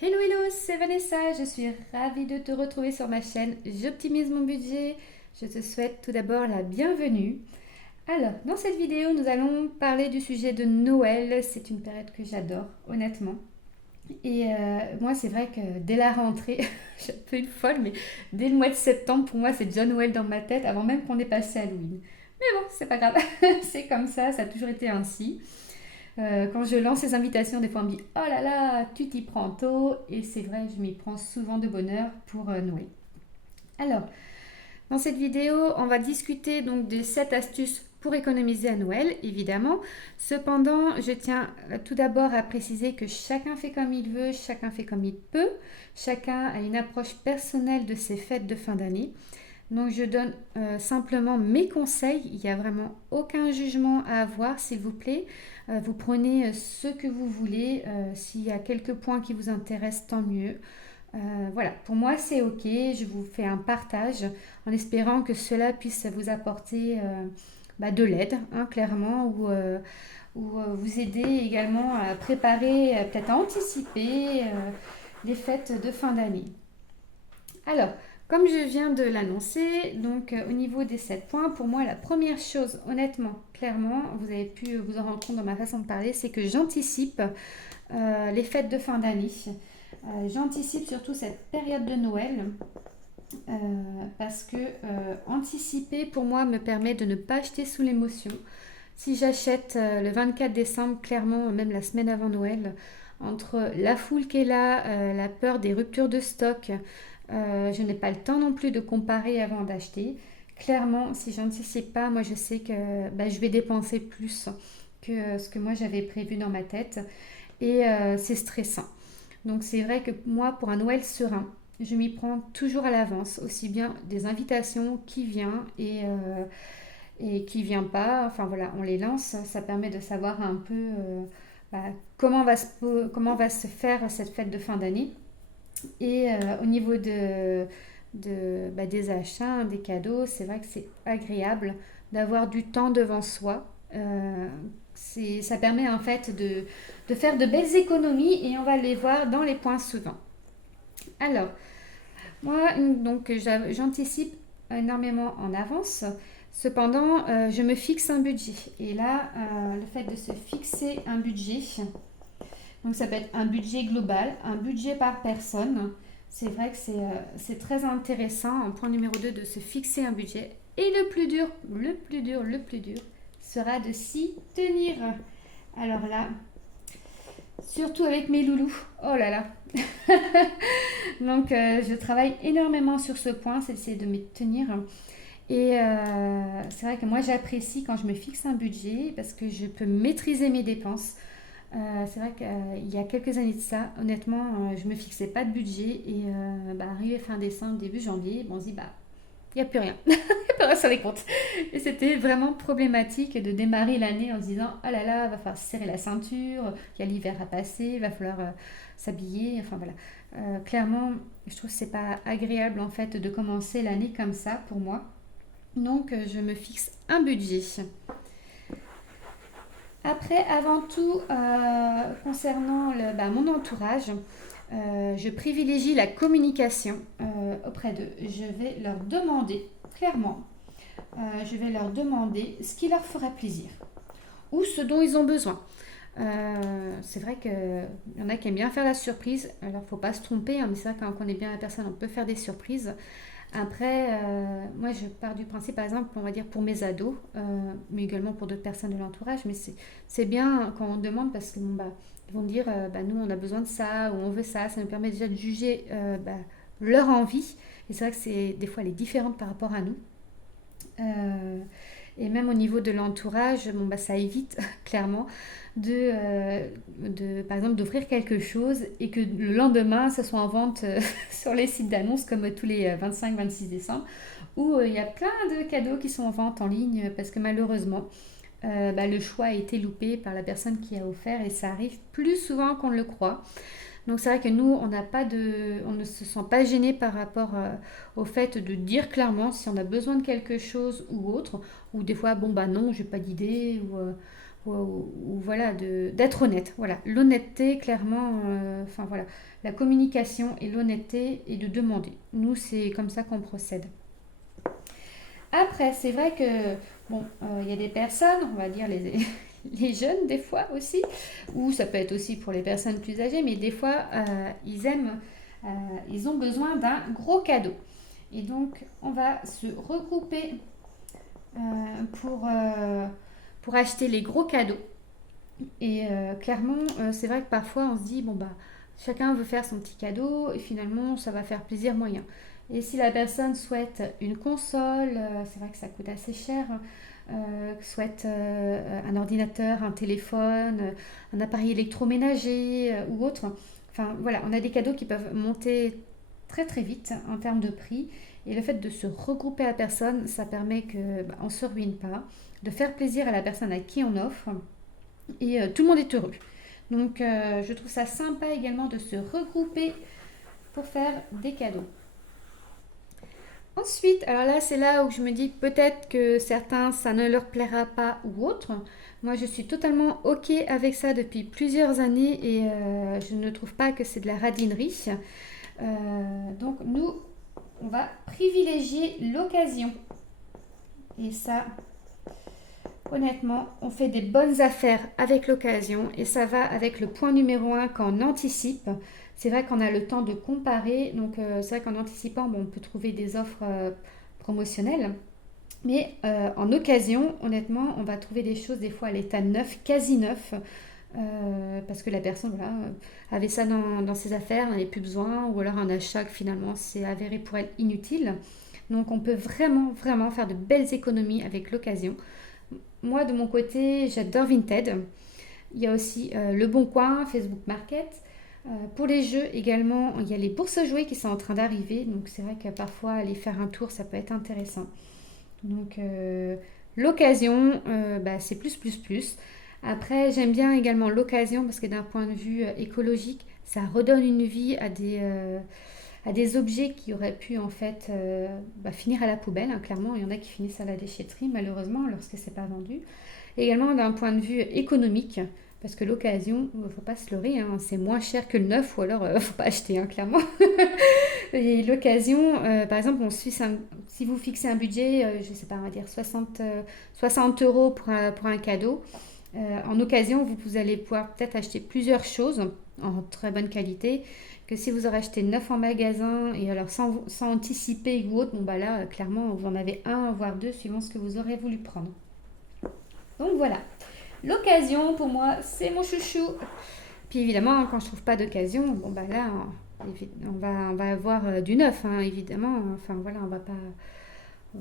Hello, hello, c'est Vanessa. Je suis ravie de te retrouver sur ma chaîne J'optimise mon budget. Je te souhaite tout d'abord la bienvenue. Alors, dans cette vidéo, nous allons parler du sujet de Noël. C'est une période que j'adore, honnêtement. Et moi, c'est vrai que dès la rentrée, je suis un peu une folle, mais dès le mois de septembre, pour moi, c'est déjà Noël dans ma tête, avant même qu'on ait passé Halloween. Mais bon, c'est pas grave, c'est comme ça a toujours été ainsi. Quand je lance ces invitations, des fois on me dit oh là là, tu t'y prends tôt. Et c'est vrai, je m'y prends souvent de bonne heure pour Noël. Alors, dans cette vidéo, on va discuter donc des 7 astuces pour économiser à Noël, évidemment. Cependant, je tiens tout d'abord à préciser que chacun fait comme il veut, chacun fait comme il peut, chacun a une approche personnelle de ces fêtes de fin d'année. Donc je donne simplement mes conseils, il n'y a vraiment aucun jugement à avoir s'il vous plaît. Vous prenez ce que vous voulez, s'il y a quelques points qui vous intéressent, tant mieux. Voilà, pour moi c'est ok, je vous fais un partage en espérant que cela puisse vous apporter de l'aide, hein, clairement, ou vous aider également à préparer, peut-être à anticiper les fêtes de fin d'année. Alors, comme je viens de l'annoncer, donc au niveau des 7 points, pour moi la première chose, honnêtement, clairement, vous avez pu vous en rendre compte dans ma façon de parler, c'est que j'anticipe les fêtes de fin d'année. J'anticipe surtout cette période de Noël euh, parce que anticiper pour moi me permet de ne pas acheter sous l'émotion. Si j'achète le 24 décembre, clairement, même la semaine avant Noël, entre la foule qui est là, la peur des ruptures de stock, je n'ai pas le temps non plus de comparer avant d'acheter. Clairement, si j'anticipe pas, moi je sais que je vais dépenser plus que ce que moi j'avais prévu dans ma tête et c'est stressant. Donc c'est vrai que moi, pour un Noël serein, je m'y prends toujours à l'avance, aussi bien des invitations qui viennent et qui vient pas. Enfin voilà, on les lance. Ça permet de savoir un peu bah, comment va se faire cette fête de fin d'année. Et au niveau des achats, des cadeaux, c'est vrai que c'est agréable d'avoir du temps devant soi. Ça permet en fait de faire de belles économies et on va les voir dans les points suivants. Alors, moi, donc j'anticipe énormément en avance. Cependant, je me fixe un budget. Et là, le fait de se fixer un budget, donc ça peut être un budget global, un budget par personne. C'est vrai que c'est très intéressant, en point numéro 2 de se fixer un budget. Et le plus dur sera de s'y tenir. Alors là, surtout avec mes loulous. Oh là là. Donc je travaille énormément sur ce point, c'est d'essayer de m'y tenir. Et c'est vrai que moi j'apprécie quand je me fixe un budget parce que je peux maîtriser mes dépenses. C'est vrai qu'il y a quelques années de ça, honnêtement, je me fixais pas de budget et arrivé fin décembre, début janvier, bon, on se dit il n'y a plus rien, il n'y a plus rien sur les comptes. Et c'était vraiment problématique de démarrer l'année en se disant oh là là, il va falloir serrer la ceinture, il y a l'hiver à passer, il va falloir s'habiller, enfin voilà. Clairement, je trouve que c'est pas agréable en fait de commencer l'année comme ça pour moi. Donc je me fixe un budget. Après, avant tout, concernant mon entourage, je privilégie la communication auprès d'eux. Je vais leur demander, clairement, je vais leur demander ce qui leur fera plaisir ou ce dont ils ont besoin. C'est vrai qu'il y en a qui aiment bien faire la surprise. Alors, il ne faut pas se tromper, hein, mais c'est vrai que quand on connaît bien la personne, on peut faire des surprises. Après, moi, je pars du principe, par exemple, on va dire pour mes ados, mais également pour d'autres personnes de l'entourage, mais c'est bien quand on demande parce que ils vont dire, nous, on a besoin de ça ou on veut ça. Ça nous permet déjà de juger leur envie. Et c'est vrai que des fois, elle est différente par rapport à nous. Euh, et même au niveau de l'entourage, ça évite clairement par exemple, d'offrir quelque chose et que le lendemain, ça soit en vente sur les sites d'annonces comme tous les 25-26 décembre, où il y a plein de cadeaux qui sont en vente en ligne parce que malheureusement, le choix a été loupé par la personne qui a offert et ça arrive plus souvent qu'on ne le croit. Donc c'est vrai que nous, on ne se sent pas gêné par rapport au fait de dire clairement si on a besoin de quelque chose ou autre, ou des fois non, j'ai pas d'idée, ou ou voilà, d'être honnête. Voilà, l'honnêteté, clairement, enfin voilà, la communication et l'honnêteté et de demander. Nous, c'est comme ça qu'on procède. Après, c'est vrai que, bon, il y a des personnes, on va dire les jeunes des fois aussi, ou ça peut être aussi pour les personnes plus âgées, mais des fois, euh, ils ont besoin d'un gros cadeau. Et donc, on va se regrouper euh, pour, euh, pour acheter les gros cadeaux. Et clairement, c'est vrai que parfois, on se dit, bon, bah, chacun veut faire son petit cadeau, et finalement, ça va faire plaisir moyen. Et si la personne souhaite une console, c'est vrai que ça coûte assez cher, souhaite un ordinateur, un téléphone, un appareil électroménager ou autre. Enfin voilà, on a des cadeaux qui peuvent monter très très vite en termes de prix. Et le fait de se regrouper à personne, ça permet que on ne se ruine pas, de faire plaisir à la personne à qui on offre. Et tout le monde est heureux. Donc je trouve ça sympa également de se regrouper pour faire des cadeaux. Ensuite, alors là, c'est là où je me dis peut-être que certains, ça ne leur plaira pas ou autre. Moi, je suis totalement OK avec ça depuis plusieurs années et je ne trouve pas que c'est de la radinerie. Donc, nous, on va privilégier l'occasion. Et ça, honnêtement, on fait des bonnes affaires avec l'occasion et ça va avec le point numéro un quand on anticipe. C'est vrai qu'on a le temps de comparer, donc c'est vrai qu'en anticipant, bon, on peut trouver des offres promotionnelles. Mais en occasion, honnêtement, on va trouver des choses des fois à l'état neuf, quasi neuf, parce que la personne voilà, avait ça dans ses affaires, n'en avait plus besoin, ou alors un achat que finalement s'est avéré pour elle inutile. Donc on peut vraiment, vraiment faire de belles économies avec l'occasion. Moi, de mon côté, j'adore Vinted. Il y a aussi Le Bon Coin, Facebook Market. Pour les jeux également, il y a les bourses à jouer qui sont en train d'arriver. Donc c'est vrai que parfois aller faire un tour, ça peut être intéressant. Donc l'occasion, bah, c'est plus, plus, plus. Après, j'aime bien également l'occasion parce que d'un point de vue écologique, ça redonne une vie à des objets qui auraient pu en fait bah, finir à la poubelle, hein, clairement. Il y en a qui finissent à la déchetterie malheureusement lorsque c'est pas vendu. Et également d'un point de vue économique, parce que l'occasion, il ne faut pas se leurrer, hein, c'est moins cher que le neuf ou alors il ne faut pas acheter, hein, clairement. Et l'occasion, par exemple, si vous fixez un budget, je ne sais pas, on va dire 60 euros pour un cadeau, en occasion, vous allez pouvoir peut-être acheter plusieurs choses en très bonne qualité que si vous aurez acheté neuf en magasin et alors sans anticiper ou autre, bon bah là, clairement, vous en avez un, voire deux, suivant ce que vous aurez voulu prendre. Donc voilà, l'occasion pour moi, c'est mon chouchou. Puis évidemment, quand je trouve pas d'occasion, bon bah là, on va avoir du neuf, hein, évidemment. Enfin voilà, on va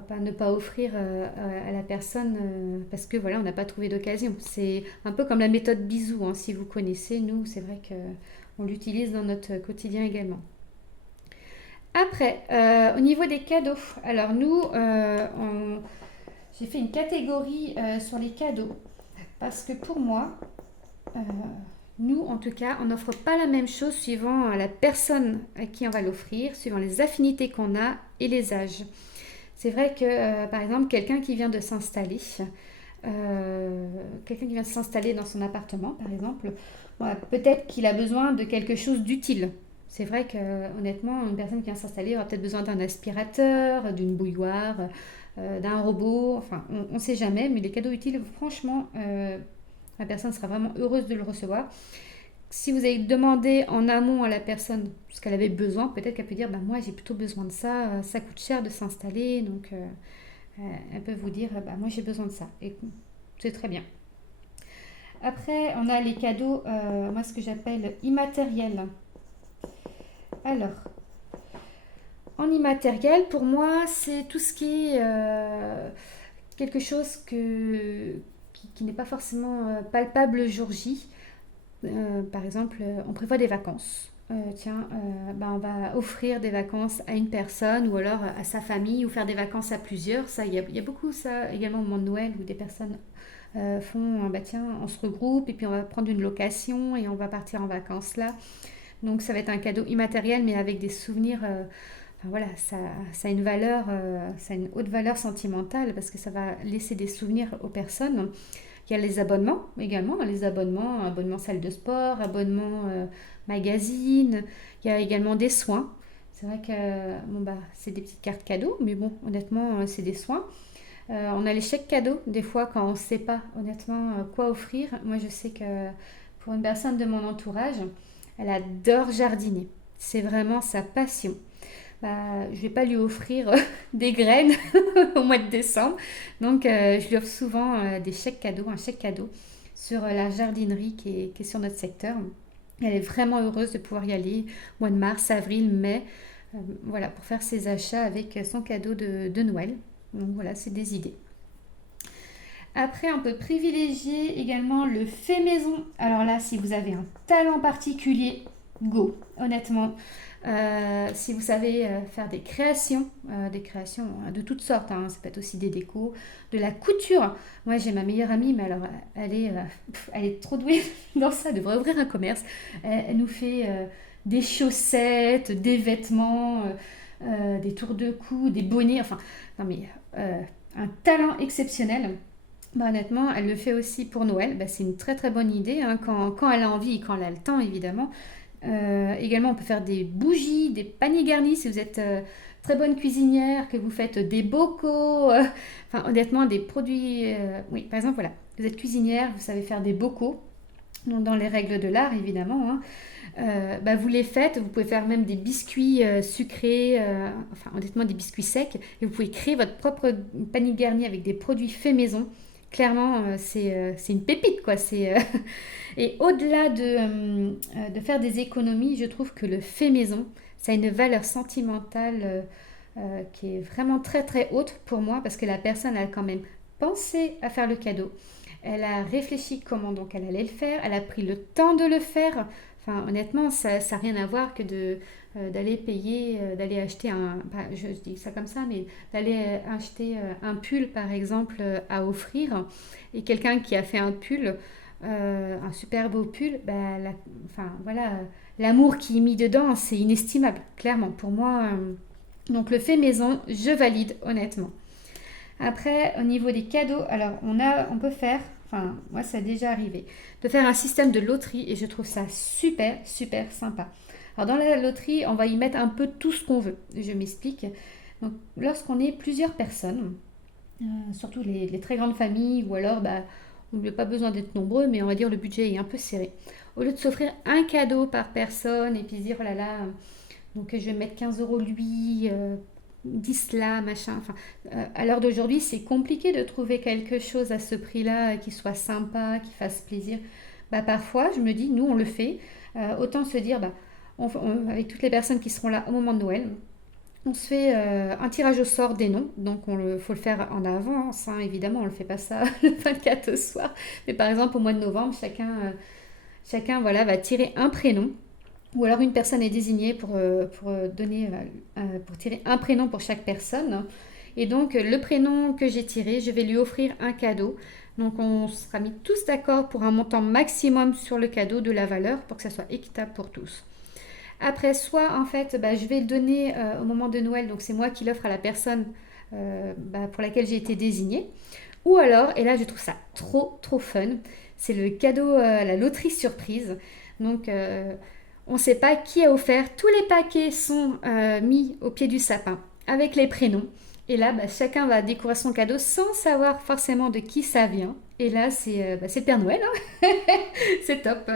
pas ne pas offrir à la personne parce que voilà, on n'a pas trouvé d'occasion. C'est un peu comme la méthode bisou, hein, si vous connaissez. Nous, c'est vrai que on l'utilise dans notre quotidien également. Après, au niveau des cadeaux, alors nous, j'ai fait une catégorie sur les cadeaux parce que pour moi, euh, nous, en tout cas, on n'offre pas la même chose suivant la personne à qui on va l'offrir, suivant les affinités qu'on a et les âges. C'est vrai que, par exemple, quelqu'un qui vient de s'installer dans son appartement, par exemple, voilà, peut-être qu'il a besoin de quelque chose d'utile. C'est vrai que, honnêtement, une personne qui vient s'installer aura peut-être besoin d'un aspirateur, d'une bouilloire, d'un robot, enfin, on ne sait jamais, mais les cadeaux utiles, franchement, la personne sera vraiment heureuse de le recevoir. Si vous avez demandé en amont à la personne ce qu'elle avait besoin, peut-être qu'elle peut dire bah, moi j'ai plutôt besoin de ça, ça coûte cher de s'installer, donc elle peut vous dire bah, moi j'ai besoin de ça. Et c'est très bien. Après, on a les cadeaux, moi ce que j'appelle immatériels. Alors, en immatériel, pour moi, c'est tout ce qui est quelque chose qui n'est pas forcément palpable le jour J. Par exemple, on prévoit des vacances. Bah, on va offrir des vacances à une personne ou alors à sa famille ou faire des vacances à plusieurs. Ça, il y a beaucoup ça également au moment de Noël où des personnes font, bah tiens, on se regroupe et puis on va prendre une location et on va partir en vacances là. Donc ça va être un cadeau immatériel mais avec des souvenirs. Enfin, voilà, ça a une valeur, ça a une haute valeur sentimentale parce que ça va laisser des souvenirs aux personnes. Il y a les abonnements également, les abonnements salle de sport, abonnements magazine. Il y a également des soins. C'est vrai que bon, bah, c'est des petites cartes cadeaux, mais bon, honnêtement, c'est des soins. On a les chèques cadeaux, des fois, quand on ne sait pas honnêtement quoi offrir. Moi, je sais que pour une personne de mon entourage, elle adore jardiner. C'est vraiment sa passion. Bah, je ne vais pas lui offrir des graines au mois de décembre. Donc, je lui offre souvent des chèques cadeaux, un chèque cadeau sur la jardinerie qui est sur notre secteur. Elle est vraiment heureuse de pouvoir y aller mois de mars, avril, mai, voilà, pour faire ses achats avec son cadeau de Noël. Donc voilà, c'est des idées. Après, on peut privilégier également le fait maison. Alors là, si vous avez un talent particulier, go, honnêtement. Si vous savez faire des créations de toutes sortes, hein, ça peut être aussi des décos, de la couture. Moi, j'ai ma meilleure amie, mais alors elle est trop douée dans ça, elle devrait ouvrir un commerce. Elle nous fait des chaussettes, des vêtements, des tours de cou, des bonnets, enfin, non mais un talent exceptionnel. Bah, honnêtement, elle le fait aussi pour Noël. Bah, c'est une très très bonne idée, hein, quand elle a envie et quand elle a le temps, évidemment. Également, on peut faire des bougies, des paniers garnis si vous êtes très bonne cuisinière, que vous faites des bocaux. Enfin, honnêtement, des produits. Oui, par exemple, voilà, vous êtes cuisinière, vous savez faire des bocaux, donc dans les règles de l'art, évidemment, hein. Bah, vous les faites, vous pouvez faire même des biscuits sucrés, enfin honnêtement des biscuits secs, et vous pouvez créer votre propre panier garni avec des produits faits maison. Clairement, c'est une pépite, quoi. Et au-delà de faire des économies, je trouve que le fait maison, ça a une valeur sentimentale qui est vraiment très très haute pour moi, parce que la personne a quand même pensé à faire le cadeau. Elle a réfléchi comment donc elle allait le faire, elle a pris le temps de le faire. Enfin, honnêtement, ça n'a rien à voir que d'aller payer, d'aller acheter je dis ça comme ça, mais d'aller acheter un pull, par exemple, à offrir. Et quelqu'un qui a fait un pull, un super beau pull, bah, enfin, voilà, l'amour qui est mis dedans, c'est inestimable, clairement. Pour moi, donc le fait maison, je valide, honnêtement. Après, au niveau des cadeaux, alors on peut faire, enfin moi ça a déjà arrivé, de faire un système de loterie et je trouve ça super super sympa. Alors dans la loterie, on va y mettre un peu tout ce qu'on veut. Je m'explique. Donc lorsqu'on est plusieurs personnes, surtout les très grandes familles ou alors bah, on n'a pas besoin d'être nombreux, mais on va dire le budget est un peu serré. Au lieu de s'offrir un cadeau par personne et puis se dire oh là là, donc je vais mettre 15 euros lui, 10 là, machin. Enfin, à l'heure d'aujourd'hui, c'est compliqué de trouver quelque chose à ce prix-là qui soit sympa, qui fasse plaisir. Bah, parfois, je me dis, nous, on le fait. Autant se dire, bah, avec toutes les personnes qui seront là au moment de Noël, on se fait un tirage au sort des noms. Donc, faut le faire en avance, hein, évidemment. On ne le fait pas ça le 24 au soir. Mais par exemple, au mois de novembre, chacun voilà, va tirer un prénom. Ou alors une personne est désignée pour tirer un prénom pour chaque personne. Et donc le prénom que j'ai tiré, je vais lui offrir un cadeau. Donc on sera mis tous d'accord pour un montant maximum sur le cadeau de la valeur pour que ça soit équitable pour tous. Après, soit en fait, bah, je vais le donner au moment de Noël, donc c'est moi qui l'offre à la personne bah, pour laquelle j'ai été désignée. Ou alors, et là je trouve ça trop trop fun, c'est le cadeau, la loterie surprise. Donc on ne sait pas qui a offert. Tous les paquets sont mis au pied du sapin avec les prénoms. Et là, bah, chacun va découvrir son cadeau sans savoir forcément de qui ça vient. Et là, c'est le Père Noël, hein. C'est top.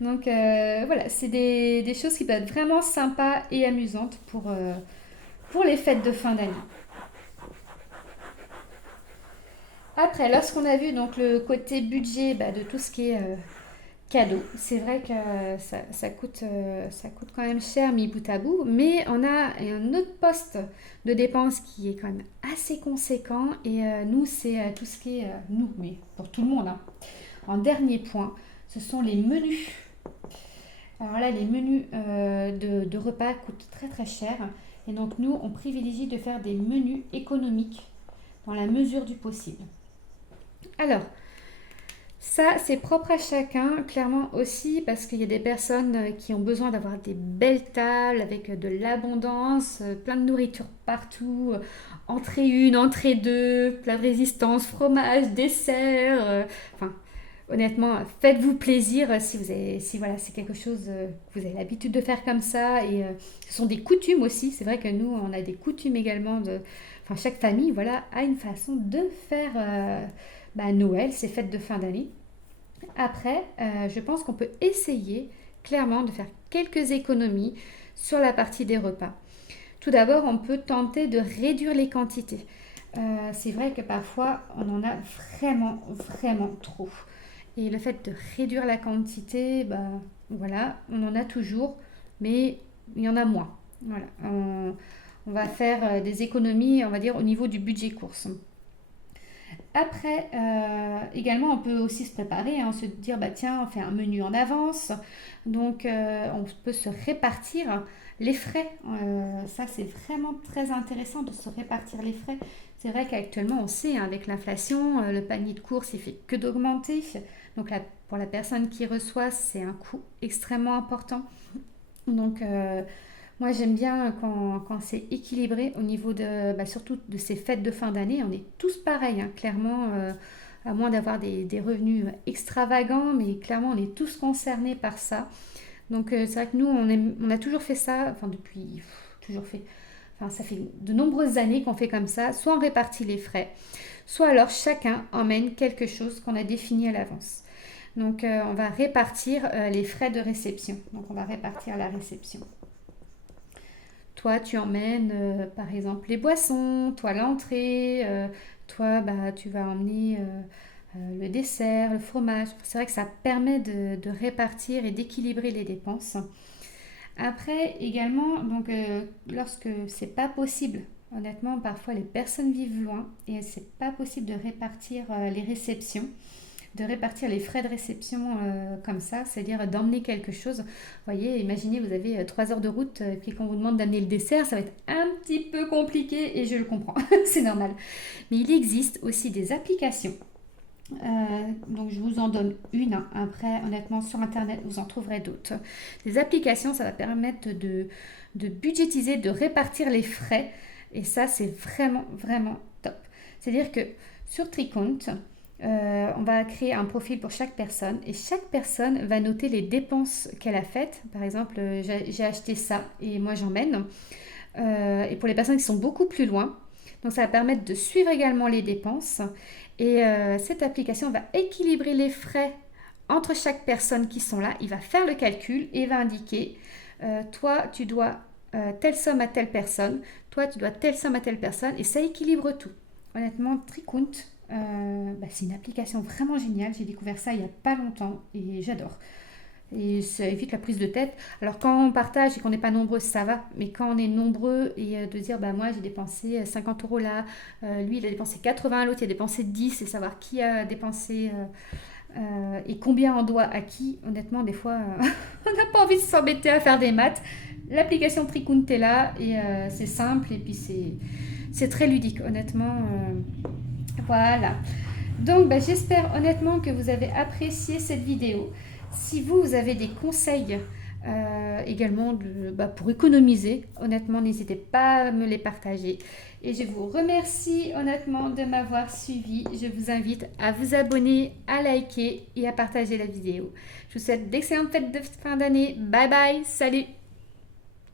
Donc voilà, c'est des choses qui peuvent être vraiment sympas et amusantes pour les fêtes de fin d'année. Après, lorsqu'on a vu donc le côté budget bah, de tout ce qui est cadeau. C'est vrai que ça coûte quand même cher mis bout à bout, mais on a un autre poste de dépense qui est quand même assez conséquent et nous, c'est tout ce qui est, nous, mais pour tout le monde, hein. En dernier point, ce sont les menus. Alors là, les menus de repas coûtent très très cher et donc nous, on privilégie de faire des menus économiques dans la mesure du possible. Alors, Ça, c'est propre à chacun, clairement aussi, parce qu'il y a des personnes qui ont besoin d'avoir des belles tables avec de l'abondance, plein de nourriture partout, entrée 1, entrée 2, plat de résistance, fromage, dessert. Enfin, honnêtement, faites-vous plaisir si vous avez, si voilà, c'est quelque chose que vous avez l'habitude de faire comme ça. Et ce sont des coutumes aussi. C'est vrai que nous, on a des coutumes également de. Enfin, chaque famille, voilà, a une façon de faire Noël, ces fêtes de fin d'année. Après, je pense qu'on peut essayer clairement de faire quelques économies sur la partie des repas. Tout d'abord, on peut tenter de réduire les quantités. C'est vrai que parfois, on en a vraiment, vraiment trop. Et le fait de réduire la quantité, voilà, on en a toujours, mais il y en a moins. Voilà, on va faire des économies, on va dire, au niveau du budget course. Après, également, on peut aussi se préparer, hein, se dire, bah tiens, on fait un menu en avance. Donc, on peut se répartir les frais. Ça, c'est vraiment très intéressant de se répartir les frais. C'est vrai qu'actuellement, on sait, hein, avec l'inflation, le panier de courses, il fait que d'augmenter. Donc, là, pour la personne qui reçoit, c'est un coût extrêmement important. Donc, moi, j'aime bien quand c'est équilibré au niveau de, surtout de ces fêtes de fin d'année. On est tous pareils, hein, clairement, à moins d'avoir des revenus extravagants, mais clairement, on est tous concernés par ça. Donc, c'est vrai que nous, on a toujours fait ça, enfin, depuis, toujours fait, enfin, ça fait de nombreuses années qu'on fait comme ça. Soit on répartit les frais, soit alors chacun emmène quelque chose qu'on a défini à l'avance. Donc, on va répartir les frais de réception. Donc, on va répartir la réception. Toi, tu emmènes par exemple les boissons, toi l'entrée, toi tu vas emmener le dessert, le fromage. C'est vrai que ça permet de répartir et d'équilibrer les dépenses. Après également, donc lorsque c'est pas possible, honnêtement, parfois les personnes vivent loin et c'est pas possible de répartir les réceptions, de répartir les frais de réception comme ça, c'est-à-dire d'emmener quelque chose. Vous voyez, imaginez, vous avez 3 heures de route, puis qu'on vous demande d'amener le dessert, ça va être un petit peu compliqué et je le comprends, c'est normal. Mais il existe aussi des applications. Donc je vous en donne une, hein. Après, honnêtement, sur Internet, vous en trouverez d'autres. Des applications, ça va permettre de budgétiser, de répartir les frais. Et ça, c'est vraiment, vraiment top. C'est-à-dire que sur Tricount, on va créer un profil pour chaque personne et chaque personne va noter les dépenses qu'elle a faites. Par exemple, j'ai acheté ça et moi j'emmène. Et pour les personnes qui sont beaucoup plus loin, donc ça va permettre de suivre également les dépenses. Et cette application va équilibrer les frais entre chaque personne qui sont là. Il va faire le calcul et va indiquer, toi tu dois telle somme à telle personne, toi tu dois telle somme à telle personne et ça équilibre tout. Honnêtement, Tricount, c'est une application vraiment géniale. J'ai découvert ça il n'y a pas longtemps et j'adore. Et ça évite la prise de tête. Alors quand on partage et qu'on n'est pas nombreux, ça va. Mais quand on est nombreux et de dire, moi j'ai dépensé 50 euros là, lui il a dépensé 80, l'autre il a dépensé 10, et savoir qui a dépensé et combien on doit à qui, honnêtement des fois on n'a pas envie de s'embêter à faire des maths. L'application Tricount est là et c'est simple et puis c'est très ludique honnêtement. Voilà. Donc j'espère honnêtement que vous avez apprécié cette vidéo. Si vous avez des conseils également pour économiser, honnêtement, n'hésitez pas à me les partager. Et je vous remercie honnêtement de m'avoir suivi. Je vous invite à vous abonner, à liker et à partager la vidéo. Je vous souhaite d'excellentes fêtes de fin d'année. Bye bye, salut!